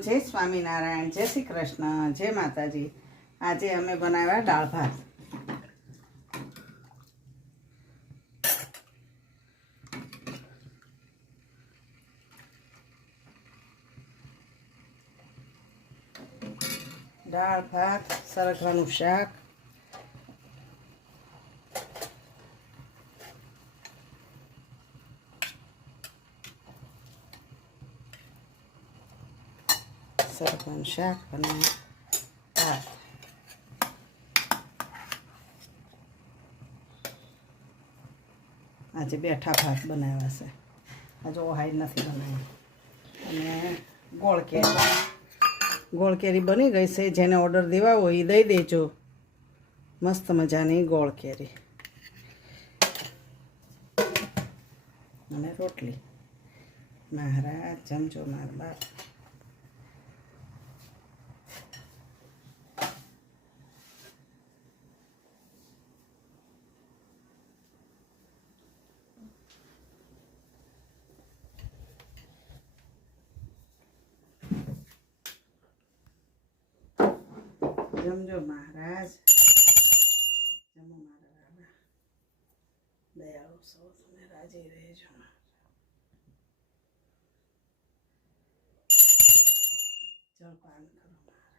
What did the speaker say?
जय स्वामीनारायण, जय श्री कृष्ण, जय माताजी। आज अमे बनाव्या दाळ भात। दाळ भात, सरगવાનું શાક, સરગવાનું શાક અને ભાત। આજે બેઠા ભાત બનાવ્યા છે। આજે ઓહાઈ નથી બનાવ્યા। અને ગોળ કેરી બની ગઈ છે। જેને ઓર્ડર દેવા હોય એ દઈ દેજો। મસ્ત મજાની ગોળ કેરી અને રોટલી। મહારાજ જમજો મારા બાપ। जमजो महाराज, जमो मारा राबा। दयाळु सौ तमे राजी रहेजो। जलपान करो।